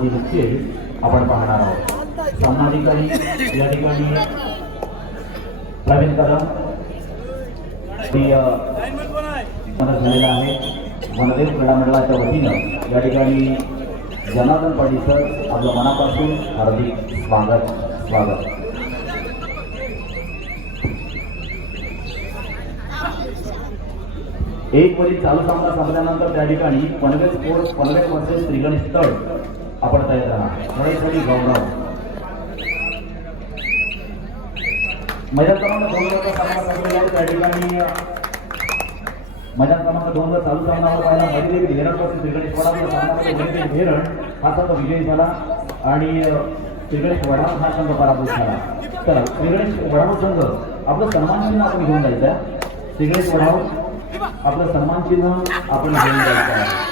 मधील खेळ आपण पाहणार आहोत। सामनाधिकारी या ठिकाणी प्रवीण कदम मदत झालेला आहे। मनदेव क्रीडा मंडळाच्या वतीनं या ठिकाणी जनार्दन पाटील सर आपलं मनापासून हार्दिक स्वागत। एक वरील चालू सामना संपल्यानंतर त्या ठिकाणी पनवेल स्पोर्ट्स पनवेल वर्सेस श्रीगणेश तळ आपण तयार राहा। खेळाडूंसाठी गौरव मैदान क्रमांक 2 वर सामना संपलेला आहे। त्या ठिकाणी मैदान क्रमांक 2 वर चालू सामनावर पाहिला मैत्री घेरण वर्सेस श्रीगणेश वडाळ सामन्यामध्ये मैत्री घेरण हा संघ विजयी झाला आणि श्रीगणेश वडाळ हा संघ पराभूत झाला। तर श्रीगणेश वडाळ संघ आपलं सन्मान चिन्ह आपण घेऊन जायचं। श्रीगणेश वडाळ आपलं सन्मान चिन्ह आपण घेऊन जायचं आहे।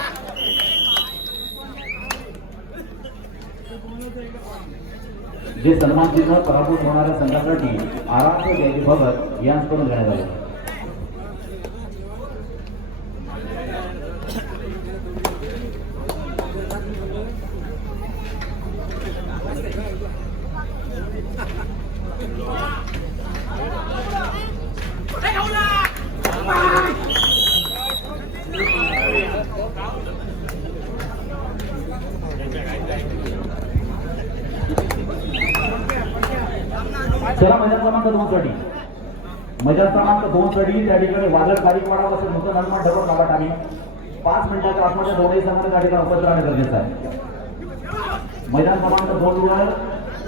जे सन्मान चिन्ह पराभूत होणाऱ्या संघासाठी आराध्य जयदेव भगत यांच्याकडून घेण्यात आले। चला मैदान क्रमांक 2 साठी त्या ठिकाणी वादळ खारीकवाडा वर्सेस नूतन हनुमान ढवळ काबाट आम्ही 5 मिनिटाच्या आतमध्ये दोन्ही संघांना त्या ठिकाणी उपस्थित राहणे गरजेचं आहे। मैदान क्रमांक 2 वर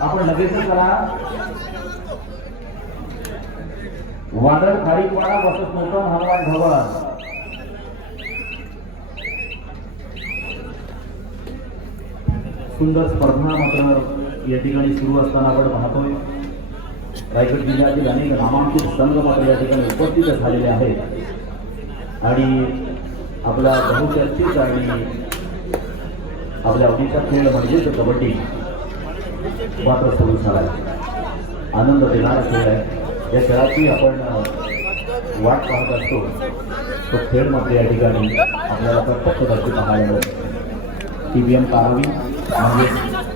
आपण लगेच करा। वादळ खारीकवाडा वर्सेस नूतन हनुमान ढवळ सुंदर स्पर्धा मात्र या ठिकाणी सुरू असताना आपण पाहतोय। रायगड जिल्ह्यातील अनेक नामांकित संघ मात्र या ठिकाणी उपस्थित झालेले आहेत आणि आपला बहुचर्चित आणि आपल्या आवडीचा खेळ म्हणजेच कबड्डी मात्र सुरू झाला आहे। आनंद देणारा खेळ आहे। या खेळाची आपण वाट पाहत असतो। तो खेळ मात्र या ठिकाणी आपल्याला प्रत्यक्षदर्शी पाहायला मिळतो। TBM कारावी म्हणजे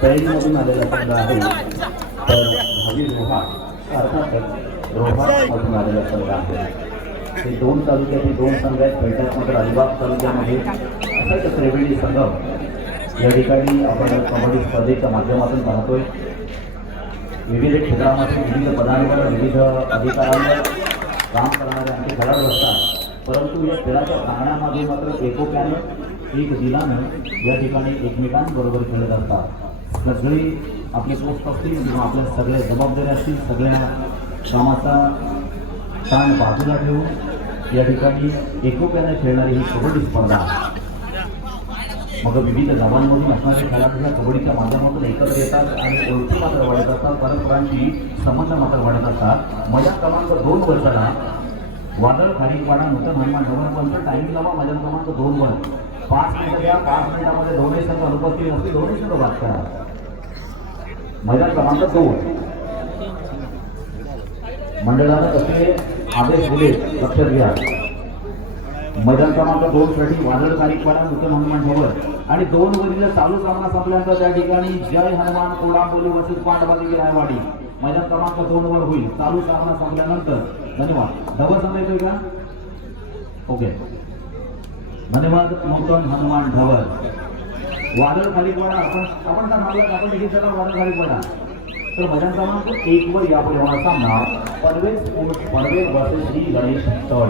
तयारीमधून आलेला संघ आहे। तर भावी रोहा अर्थातच रोहामधून आलेला संघ आहे। हे 2 तालुक्यातील 2 संघ आहेत। पैठण मात्र अलिबाग तालुक्यामध्ये असाच त्रिवेणी संघ या ठिकाणी आपण कबड्डी स्पर्धेच्या माध्यमातून पाहतोय। विविध क्षेत्रामध्ये विविध पदांवर विविध अधिकारांवर काम करणारे आमचे खेळाडू असतात, परंतु या खेळाच्या प्रांगणामध्ये मात्र एकोप्यानं एक दिलानं या ठिकाणी एकमेकांबरोबर खेळत असतात। सगळी आपले पोस्ट असतील किंवा आपल्या सगळ्या जबाबदाऱ्या असतील, सगळ्या कामाचा ताण बाजूला ठेवून या ठिकाणी एकोप्याने खेळणारी ही कबड्डी स्पर्धा मग विविध गावांमधून असणारे खेळाडू कबड्डीच्या माध्यमातून एकत्र येतात आणि ओळखी मात्र वाढत असतात, परस्परांची संबंध मात्र वाढत असतात। मैदान क्रमांक 2 वर्षाला वादळ खारीकवाडा नूतन हनुमान ढवळ टाइम लावा। मैदान क्रमांक 2 वर 5 मिनिटं द्या। 5 मिनिटामध्ये दोन्ही संघ अनुपस्थित असतील, दोन्ही संघ बाद करा। मैदान क्रमांक 2 मंडळानं कसे आदेश दिले लक्षात घ्या। मैदान क्रमांक 2 साठी वादळ खारीकवाडा नूतन हनुमान ढवळ आणि 2 वरील चालू सामना संपल्यानंतर त्या ठिकाणी जय हनुमान कोल्हापुरी वर्सेस पांडवादेवी रायवाडी मैदान क्रमांक 2 वर होईल चालू सामना संपल्यानंतर। धन्यवाद। ढवळ संघ येतोय का? ओके, धन्यवाद। नूतन हनुमान ढवळ वादळ खारीकवाडा आपण का मागला आपण देखील त्याला वादळ खारीकवाडा। तर मैदान क्रमांक 1 वर यापुढे होणार सामना पनवेल स्पोर्ट्स पनवेल वर्सेस श्री गणेश तळ।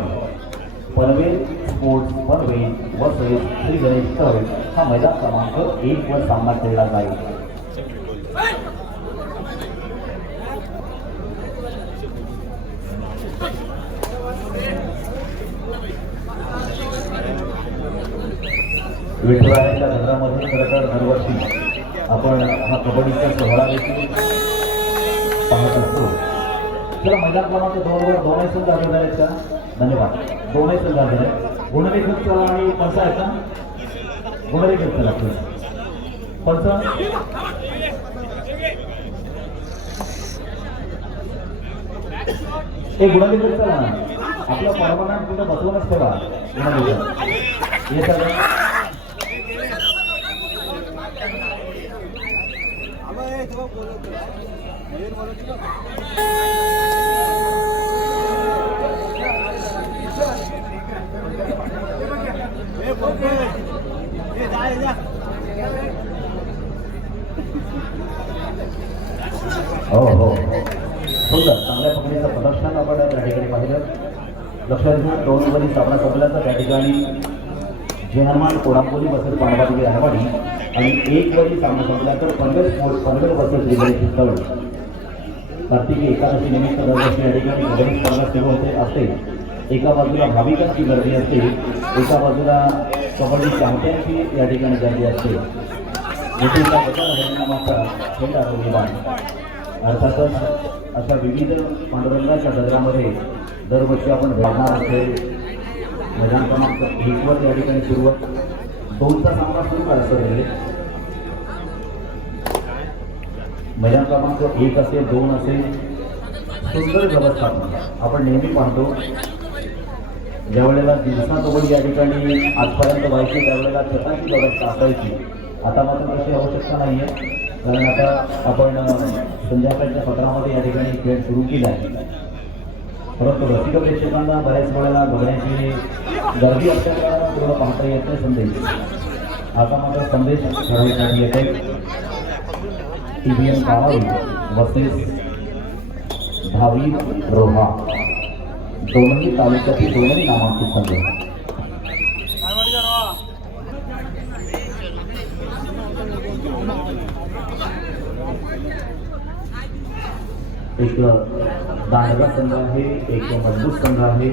पनवेल स्पोर्ट्स पनवेल वर्सेस श्री गणेश तळ हा मैदान क्रमांक 1 वर सामना खेळला जाईल। विठुरायांच्या घरामध्ये खरं तर दरवर्षी आपण हा कबड्डीचा सोहळा देखील पाहत असतो। चला मैदान क्रमांक 2 वर दोन्ही संघ आलेले आहेत का? धन्यवाद। दोन्ही संघ आलेले आहेत। गुणवी चला आणि पंच आहेत का? गुणवी चला पंच एक गुणवी चला आपला परवाना तिथं बसवूनच ठेवा। गुणवी हो हो सुंदर चांगल्या पकडीचं प्रदर्शन आपण त्या ठिकाणी पाहिलं. लक्षात घ्या 2 ओव्हरी सामना संपल्याचा त्या ठिकाणी जेहरमान कोडांबोली वर्सेस पांडवादेवी आरवाडी आणि 1 ओव्हरी सामना संपल्यानंतर पनवेल वर्सेस रिबेरी स्थळ. कार्तिकी एकादशी निमित्त दरवर्षी या ठिकाणी कबड्डी स्पर्धा सुरू होते असते. एका बाजूला भाविकांची गर्दी असते, एका बाजूला कबड्डी चाहत्यांची या ठिकाणी गर्दी असते. मोठीचा बदल हरिनामाचा खेळ आरोग्यवान अर्थातच अशा विविध पांडुरंगाच्या दगडामध्ये दरवर्षी आपण भागणार असेल. मैदान क्रमांक 1 वर या ठिकाणी सुरुवात 2चा सामना सुरू करायचा आहे. मैदान क्रमांक 1 असेल 2 असेल सुंदर व्यवस्थापन आपण नेहमी पाहतो. ज्यावेळेला दिवसा कबड्डी या ठिकाणी आजपर्यंत व्हायची त्यावेळेला छताची व्यवस्था असायची. आता मात्र तशी आवश्यकता नाही आहे, कारण आता आपण संध्याकाळच्या पत्रामध्ये या ठिकाणी खेळ सुरू केला आहे. परंतु रसिक प्रेक्षकांना बऱ्याच वेळेला बघण्याची गर्दी असल्यामुळे पूर्ण पाहता येत नाही संदेश. आता मात्र संदेश ठरवण्यासाठी येत आहे. TVM कामावी वर्सेस धावी रोहा दोनही तालुक्यातील दोनही नामांकित संघ. एक दांडगा संघ आहे, एक मजबूत संघ आहे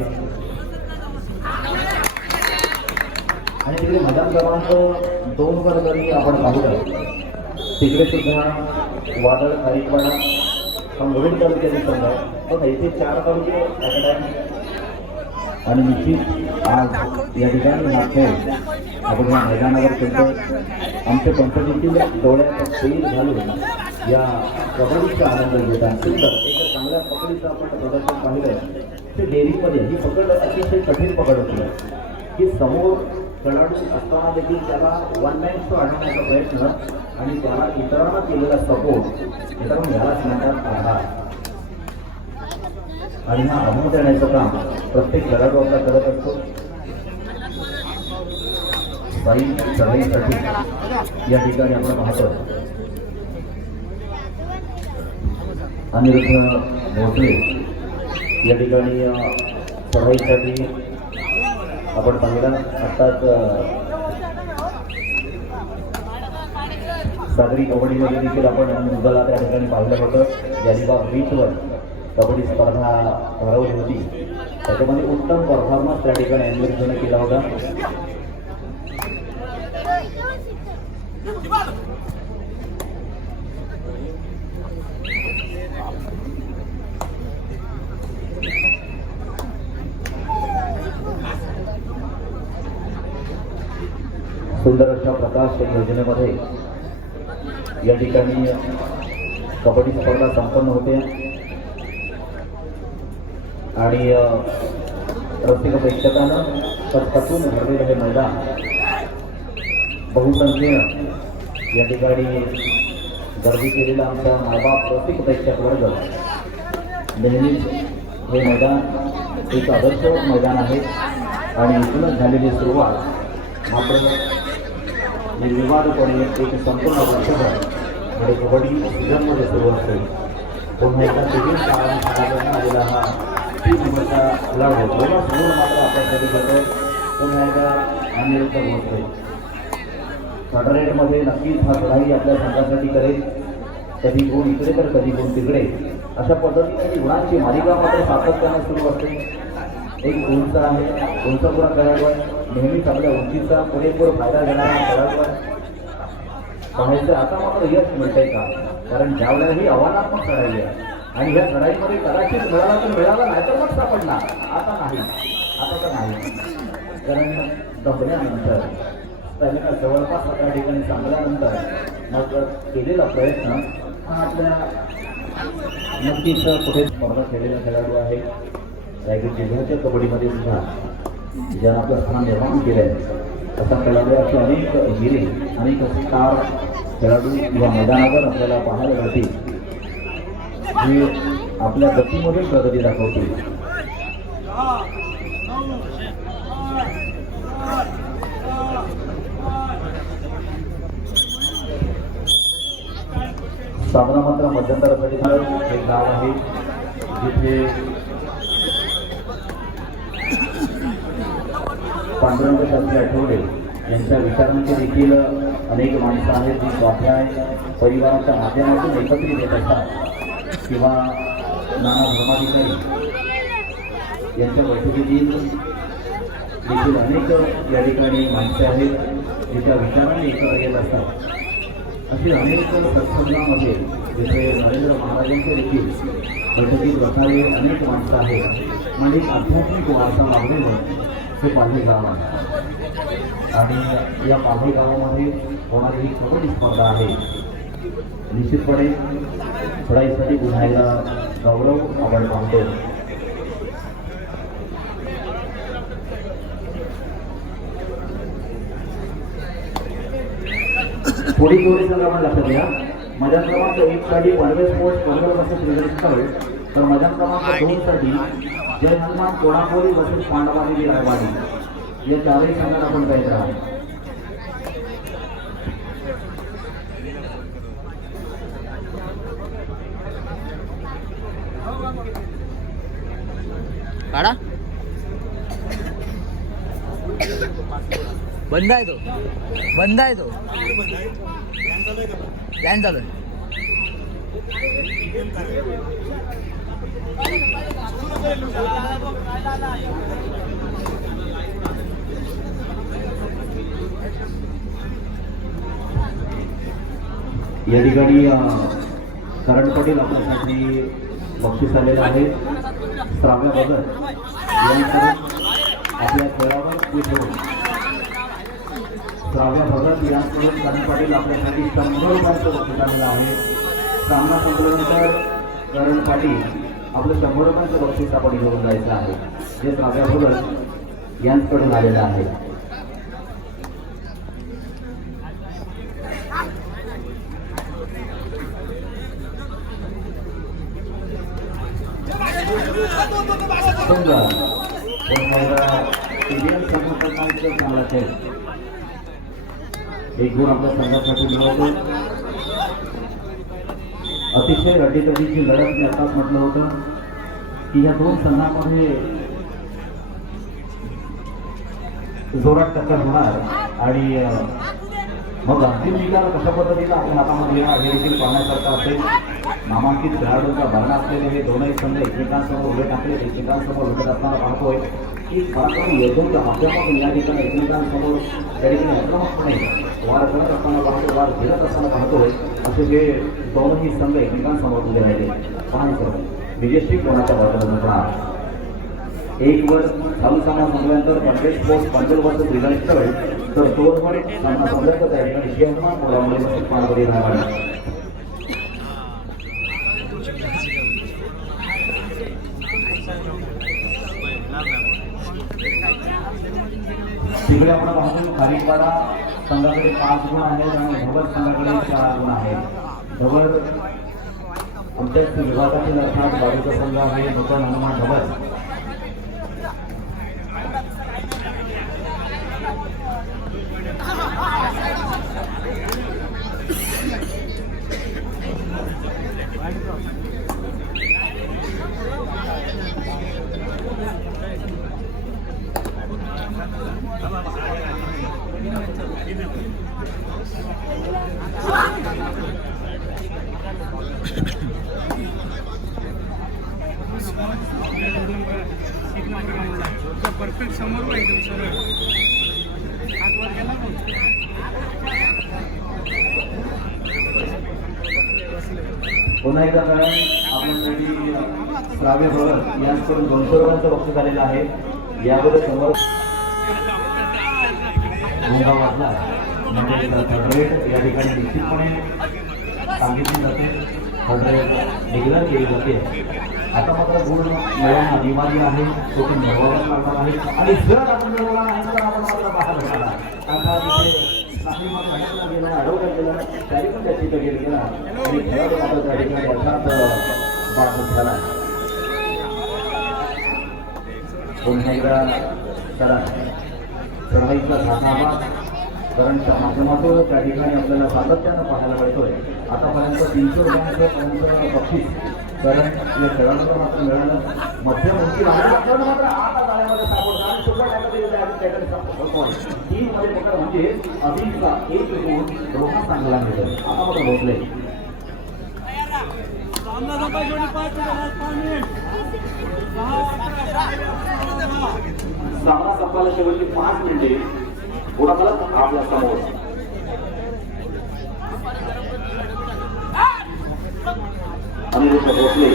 आणि तिकडे मैदान क्रमांक 2 वर जरी आपण पाहिलं तिकडे सुद्धा वादळ खारीपाडा मुरुड तालुक्याचे संघ आहे. पण इथे 4 तालुके आणि निश्चित आज या ठिकाणी हा खेळ आपण या मैदानावर खेळतो. आमच्या कंपनीतील डोळ्याचा सैल घालून या कबड्डीचा आनंद घेत आहे. सुंदर एक चांगल्या पकडीचं आपण प्रदर्शन पाहिलं. ते डेअरीमध्ये ही पकड अतिशय कठीण पकड होती की समोर खेळाडू असताना देखील त्याला 1 मॅन शो आणण्याचा प्रयत्न आणि त्याला इतरांना केलेला सपोर्ट मित्रांनो यालाच म्हणतात आधार. आणि हा अनुभव देण्याचं काम प्रत्येक खेळाडू आपला करत असतो. सगळ्यासाठी या ठिकाणी आपण पाहतो अनिरुद्ध भोसले या ठिकाणी चढाईसाठी आपण पाहिला. आत्ताच सागरी कबड्डीमध्ये देखील आपण मुद्दाला त्या ठिकाणी पाहिलं होतं. जालिबा बीचवर कबड्डी स्पर्धा भरवली होती. त्याच्यामध्ये उत्तम परफॉर्मन्स त्या ठिकाणी अनिरुद्धने केला होता. सुंदर अशा प्रकाश योजनेमध्ये या ठिकाणी कबड्डी स्पर्धा संपन्न होते आणि रसिक प्रेक्षकांना कटकटून भरलेलं हे मैदान बहुसंख्येन या ठिकाणी गर्दी केलेला आमचा मायबाप रसिक प्रेक्षक वर्ग नेहमीच हे मैदान एक आदर्श मैदान आहे आणि इथूनच झालेली सुरुवात मात्र निर्विवादपणे एक संपूर्ण वर्षभर म्हणजे कबड्डी सीझनमध्ये सुरू असते. पुन्हा एका सिटीन काळात आलेला हा 3 नंबरचा खेळाडू समोर मात्र आपल्यासाठी करतो. पुन्हा एकदा अनिरुद्ध भोसले रेडमध्ये नक्कीच हा लढाई आपल्या संघासाठी करेल. कधी गुण इकडे तर कधी गुण तिकडे अशा पद्धतीने गुणांची मालिका मात्र सातत्याने सुरू असते. एक उंच आहे, उंचपुरा खेळाडू आहे, नेहमीच आपल्या उंचीचा पुरेपूर फायदा घेणारा खेळाडू आहे. पाहायचं आता मात्र यश मिळतंय का, कारण ज्यावेळेला ही आव्हानात्मक लढाई आहे आणि ह्या लढाईमध्ये कदाचित मिळाला तर मिळाला नाही तर मग सापडला. आता नाही, आता तर नाही, कारण दमल्यानंतर त्याला जवळपास त्या ठिकाणी चांगल्यानंतर मग केलेला प्रयत्न हा आपल्या नक्कीच कुठे स्पर्धा खेळलेला खेळाडू आहे. रायगड जिल्ह्याच्या कबड्डीमध्ये सुद्धा ज्यानं आपलं स्थान निर्माण केलं आहे असा खेळाडू असे अनेक हिरे अनेक स्टार खेळाडू या मैदानावर आपल्याला पाहायला मिळतील जे आपल्या गतीमध्ये प्रगती दाखवतील. सामना मात्र मध्यंतरासाठी एक गाव आहे जिथे पांडुरंग शास्त्री आठवले यांच्या विचारांचे देखील अनेक माणसं आहेत जी स्वाध्याय परिवाराच्या माध्यमातून एकत्रित येत असतात किंवा नाना धर्माधिकारी यांच्या बैठकीतील देखील अनेक या ठिकाणी माणसे आहेत जी त्या विचारांनी एकत्र येत असतात. अशी अनेक सत्संगामध्ये जिथे नरेंद्र महाराजांचे देखील बैठकीत बसणारे अनेक माणसं आहेत म्हणजे एक आध्यात्मिक वारसा लाभलेलं हे पालघर गाव आहे. आणि या पालघर गावामध्ये होणारी ही कबड्डी स्पर्धा आहे. निश्चितपणे खेळाईसाठी पुन्हा एकदा गौरव आपण पाहतो. पुढील जोडी संघामध्ये लक्षात घ्या. मैदान क्रमांक 1 साठी Panvel sports Panvel versus cricket स्थळ, तर मैदान क्रमांक 2 साठी जय हनुमान कोणाकोली वर्सेस पांडवादेवी रायवाडी या चारही संघात आपण पाहिजे आहोत. काढा बंद आहे तो, बंद आहे तो, प्लॅन चालू आहे. या ठिकाणी करण पटेल आपल्यासाठी बक्षीस आलेलं आहे. श्राव्या भगत यांकडून आपल्या खेळावर ठेवून श्राव्या भगत यांकडून करण पटेल आपल्यासाठी 100 रुपयांचं बक्षीस आलेलं आहे. सामना संपल्यानंतर करण पाटील आपलं 100 रुपयांचं बक्षीस आपण घेऊन जायचं आहे जे श्राव्या भगत यांकडून आलेलं आहे. समजा इंडियन संघटनांचं चांगला खेळ एक गुण आपल्या संघासाठी मिळवतो. अतिशय रडीतडीची लढत मी आताच म्हटलं होतं की या दोन संघांमध्ये जोरात टक्कर होणार आणि मग अंतिम निकाल कशा पद्धतीनं आपण हातामध्ये येणार हे देखील पाहण्यासारखं असेल. नामांकित खेळाडूंचा भरणा असलेले हे दोनही संघ एकमेकांसमोर उभे टाकले एकमेकांसमोर उभे असताना पाहतोय की पराक्रमी योद्धूंच्या माध्यमातून या ठिकाणी एकमेकांसमोर त्या ठिकाणी आक्रमकपणे वार करत असताना पाहतो, वार घेत असताना पाहतोय. असे हे दोनही संघ एकमेकांसमोर उभे राहिले. पाहायचं विजयश्री कोणाच्या बाजूला होणार. एक वर चालू सामना संपल्यानंतर Panvel sports Panvel versus cricket स्थळ, तर 2 वर सामना संपल्यानंतर त्या ठिकाणी जय हनुमान कोणाकोली वर्सेस पांडवादेवी रायवाडी. तिकडे आपण पाहतो खारीपाडा संघाकडे 5 गुण आहेत आणि ढवळ संघाकडे 4 गुण आहेत. ढवळ आमच्याच विभागातील अर्थात बाजूचा संघ आहे नूतन हनुमान ढवळ. परफेक्ट समोर एकदम सरळ हात वर केला पुन्हा एकदा कारण आपल्यासाठी श्राव्य भगत यांच्याकडून 200 रुपयांचं बक्षीस आलेलं आहे. यावर समोर गोंगाव वाजला म्हणजे थर्ड रेट या ठिकाणी निश्चितपणे सांगितली जाते, थर्ड रेट डिक्लेअर केली जाते. आता मात्र गुण मिळवणं अनिवार्य आहे, तो पण मिळवावाच लागणार आहे आणि जर आपण मिळवला नाही तर आपण मात्र बाहेर होणार. आता तिथे गेला अडवण्यात गेला तरी पण त्याची गेली गेला आणि खेळाडू मात्र त्या ठिकाणी अर्थात बाद झाला. पुन्हा एकदा चढाईचा साधावा करंटच्या माध्यमातून त्या ठिकाणी आपल्याला सातत्यानं पाहायला मिळतोय. आतापर्यंत 300 रुपयांपर्यंत बक्षीस करंट या खेळाडूंना मात्र मिळालं. मध्यम उंची मात्र आता जाण्यामध्ये सापडला आणि सुद्धा तीन मध्ये पकड म्हणजे अभिनचा 1 गुण दोघा चांगला मिळेल. आता मात्र भोसले सामना संपायला शेवटची 5 मिनिटे गुणाफलक आपल्या समोर. अनिरुद्ध भोसले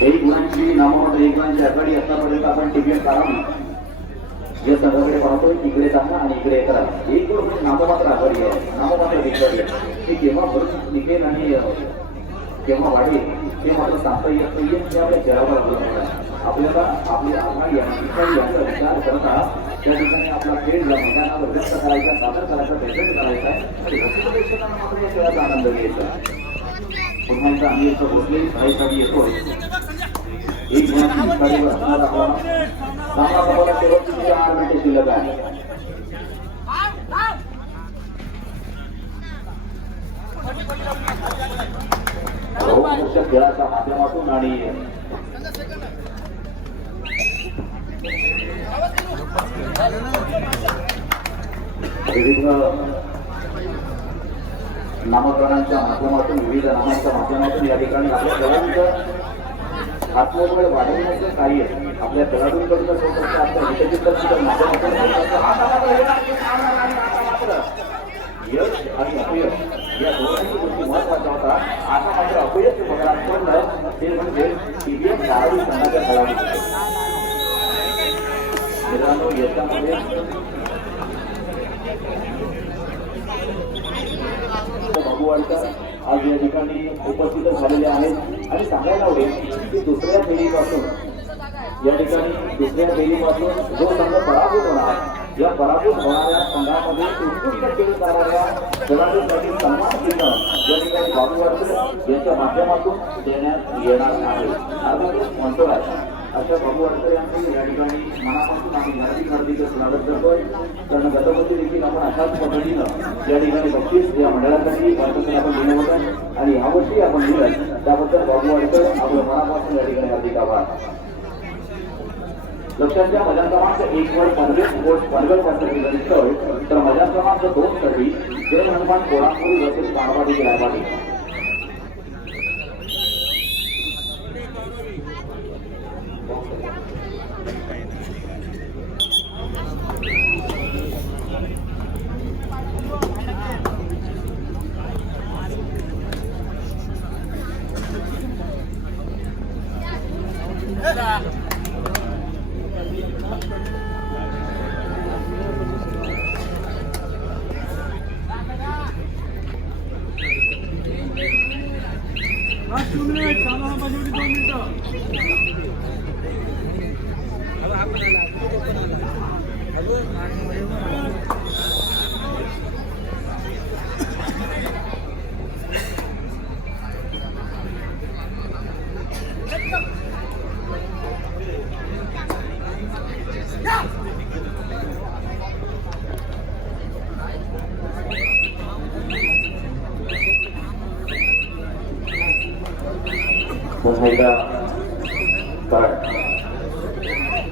एक गुणांची नामवंत 1 गुणांची आघाडी आतापर्यंत आपण टीव्हीवर काढावी या संघाकडे पाहतोय. इकडे जाणं आणि इकडे करा. 1 गुण नाममात्र आघाडी आहे, नाममात्र विचारली ते केव्हा भरून निघेल आणि केव्हा वाढेल ते मात्र सांगता येत नाहीये. ते आपल्या खेळावर अवलंबून आहे. आपल्याला आपली आघाडी याचा विचार करता त्या ठिकाणी आपला खेळ मैदानावर व्यक्त करायचा, सादर करायचा, प्रेझेंट करायचा आहे आणि रसिक प्रेक्षकांना मात्र या खेळाचा आनंद घ्यायचा. पुन्हा एकदा आम्ही भोसले खेळासाठी येतोय. 1 गुणांची गाडीवर असणार आपला सामना संपवला शेवटची 4 मिनिटे शिल्लक आहे. खेळाच्या माध्यमातून आणि विविध नामकरणांच्या माध्यमातून विविध नामांच्या माध्यमातून या ठिकाणी आपल्या खेळाडूंचं आत्मबळ वाढवण्याचं कार्य आपल्या खेळाडूंकडून होत असतं. आपल्या विकसित माध्यमातून यश आणि अपयश या दोन्ही गोष्टी महत्वाच्या होता. आता मात्र अपयश पकडात पडलं ते म्हणजे टीव्हीएम धारावी संघाच्या खेळाडू. मित्रांनो याच्यामध्ये बाबू वाडकर आज या ठिकाणी उपस्थित झालेले आहेत आणि सांगायला आवडेल की दुसऱ्या फेरीपासून या ठिकाणी दुसऱ्या फेरीपासून जो संघ पराभूत होणार या पराभूत होणाऱ्या संघामध्ये उत्कृष्ट खेळ करणाऱ्या खेळाडूंसाठी सन्मान चिन्ह या ठिकाणी बाबू वाडकर यांच्या माध्यमातून देण्यात येणार आहे. अर्थातच म्हणतो आहे अशा बाबू वाडकर यांचं या ठिकाणी मनापासून आम्ही हार्दिक स्वागत करतोय. कारण गतवर्षी देखील आपण अशाच पद्धतीनं या ठिकाणी बक्षीस या मंडळासाठी भारतासाठी आपण दिलं होतं आणि यावर्षी आपण दिलं त्याबद्दल बाबू वाडकर आपल्या मनापासून या ठिकाणी हार्दिक आभार. लक्षात घ्या मैदान क्रमांक 1 वर पनवेल पासून तर मैदान क्रमांक 2 साठी जय हनुमान कोल्हापूर वर्सेस मारवाडी गिरायवाडी.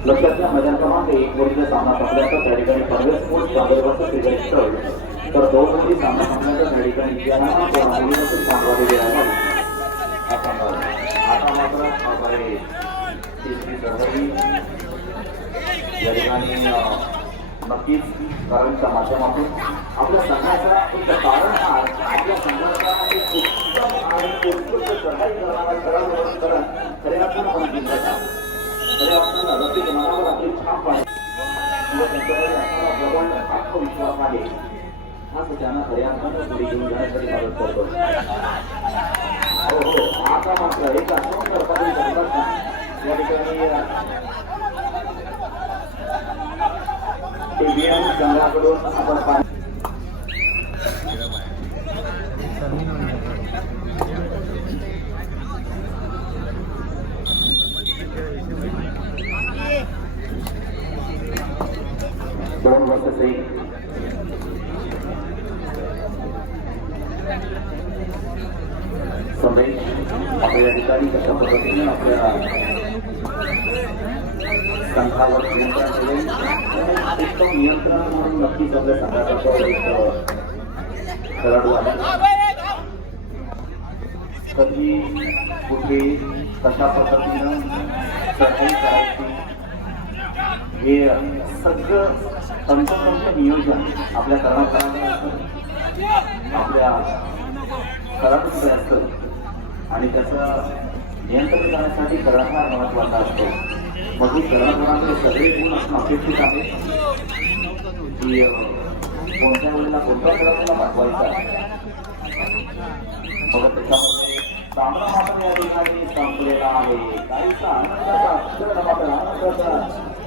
लक्षात घ्या मैदान क्रमांक 1 वरील सामना संपल्याचा त्या ठिकाणी पनवेल स्पोर्ट्स चांदोरबाचा क्रिकेट स्थळ तर 2 वरील सामना संपल्याचा त्या ठिकाणी सांगवाडी गिरायवाडी. आता मात्र आपले या ठिकाणी नक्कीच करंटच्या माध्यमातून आपल्या संघाचा एक तारणहार आपल्या संघाचा एक उत्तम आणि उत्कृष्ट चढाई करणारा खेळाडू खऱ्या अर्थानं आपण जिंकायचा खऱ्या अर्थानं रसिक मनावर आपली छाप आहे त्यांच्याकडे असणारा प्रबळ आत्मविश्वास आहे हाच त्यांना खऱ्या अर्थानं पुढे घेऊन जाण्यासाठी मदत करतो. हो हो आता मात्र एका सुंदर पद्धतीने या ठिकाणी TVM संघाकडून आपण पाहिलं दोन वर्षाचे समेश आपल्या ठिकाणी कशा पद्धतीने आपल्या संघावर उत्तम नियंत्रण म्हणून नक्कीच आपल्या संघाचा एक खेळाडू आहे कधी कुठे कशा पद्धतीनं सर्जरी करायची हे सगळं तंतोतंत नियोजन आपल्या कर्णधारांनी आपल्या खेळाडूंकडे असतं आणि त्याचं नियंत्रण करण्यासाठी कर्णधार महत्त्वाचा असतो मग कर्णधारांकडे सगळे गुण असणं अपेक्षित आहे की कोणत्या वेळेला कोणत्या खेळाडूला पाठवायचा मग त्याच्यामध्ये सामना मात्र या ठिकाणी संपलेला आहे काहीसा आनंदाचा क्षण मात्र आनंदाचा